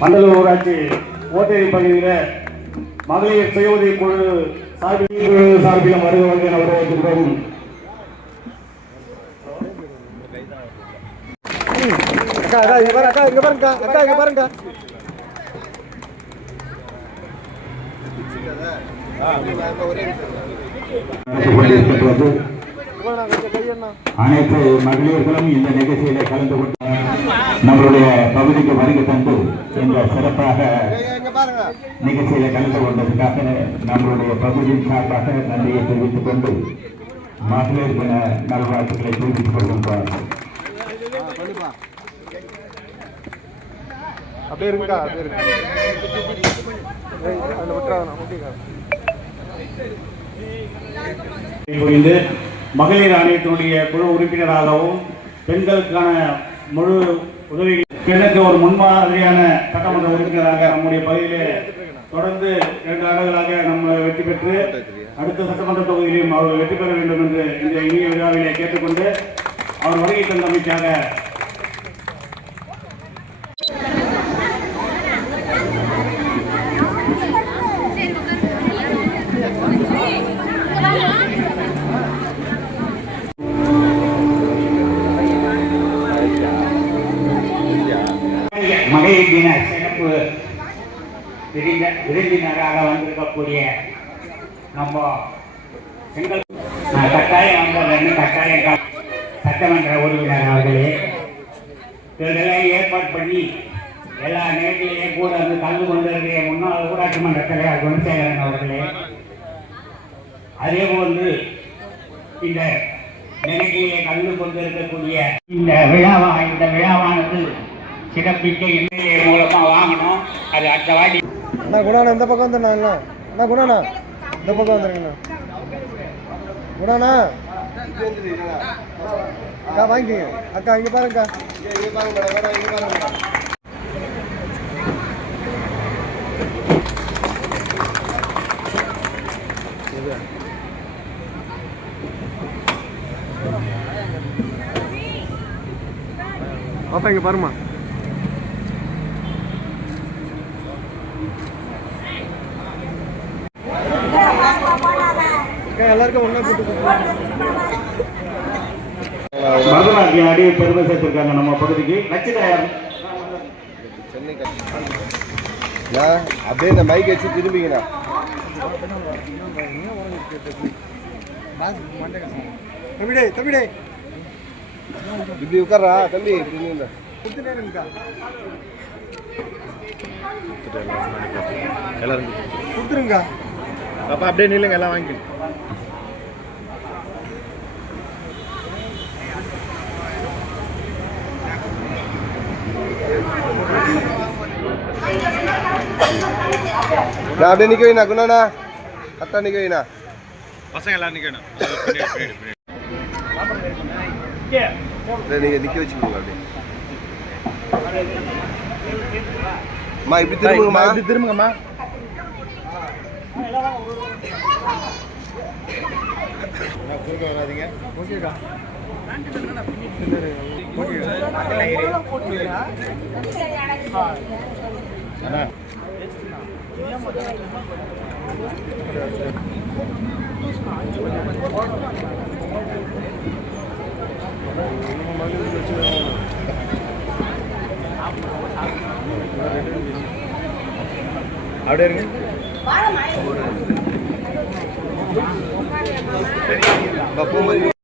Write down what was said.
மண்டல ஊராட்சி ஓட்டேரி பகுதியில் மகளிர் சுய உதவி குழு சார்பிலும் வருவதற்கு வரவேற்கிறோம். அனைத்து மகளிர்களும் இந்த நிகழ்ச்சியில கலந்து கொண்டு நம்மளுடைய பகுதிக்கு வருகை தந்து இந்த சிறப்பாக நிகழ்ச்சியில கலந்து கொண்டதற்காக நம்மளுடைய பகுதியின் சார்பாக நன்றியை தெரிவித்துக் கொண்டு மகளிர் தின நல்வாழ்த்துக்களை தெரிவித்துக் கொள்கின்றோம். மகளிர் ஆணையத்தினுடைய குழு உறுப்பினராகவும் பெண்களுக்கான முழு உதவி எனக்கு ஒரு முன்மாதிரியான சட்டமன்ற உறுப்பினராக நம்முடைய பகுதியிலே தொடர்ந்து 2 ஆண்டுகளாக நம்ம வெற்றி பெற்று அடுத்த சட்டமன்ற தொகுதியிலும் அவர்கள் வெற்றி பெற வேண்டும் என்று இந்த இனிய விழாவிலே கேட்டுக்கொண்டு அவர் வருகை தந்தமைக்காக மகளிர் தின சிறப்பு விருந்தினராக வந்திருக்கக்கூடிய நம்ம செங்கல் கட்டாயம் வந்தது கட்டாயம் சட்டமன்ற உறுப்பினர் அவர்களே இதெல்லாம் ஏற்பாடு பண்ணி எல்லா நேரத்திலேயே கூட வந்து கலந்து கொண்டிருக்கிற முன்னாள் ஊராட்சி மன்ற தலைவர் குணசேகரன் அவர்களே, அதே போன்று இந்த நிகழ்ச்சியிலே கலந்து கொண்டிருக்கக்கூடிய இந்த விழாவானது சிறப்பிக்க எம்எல்ஏ மூலமா வாங்கணும். அது அடுத்த வாட்டி குணாண்ணா இந்த பக்கம் வந்துண்ணா. குணாண்ணா இந்த பக்கம் வந்துருங்கண்ணா. குணாண்ணா அக்கா வாங்கிக்கங்க. அக்கா இங்க பாருங்கக்கா. பாப்பா இங்க பாருமா. எல்லாருக்கும் ஒன்னா பரதநாட்டியம் ஆடி பெருமை சேர்த்திருக்காங்க நம்ம பகுதிக்கு. அப்படியே இந்த மைக் வச்சு திரும்பிங்கண்ணா. தம்பிடே இப்படி உட்கார்றா தம்பி. எல்லாரும் கொடுத்துருங்க அப்பா. அப்படியே நில்லுங்க, எல்லாம் வாங்கி. நான் அப்படியே நிக்க வைனா. குணாண்ணா அத்தா நிக்க வைனா. பசங்க எல்லாரும் நிக்கணும். நீங்க நிக்க வச்சுக்கோங்க. அப்படியே அம்மா இப்படி திரும்புங்கம்மா. இப்படி திரும்புங்கம்மா. வராதீங்க. ஓகேக்கா. அப்படியே இருங்க. பப்பு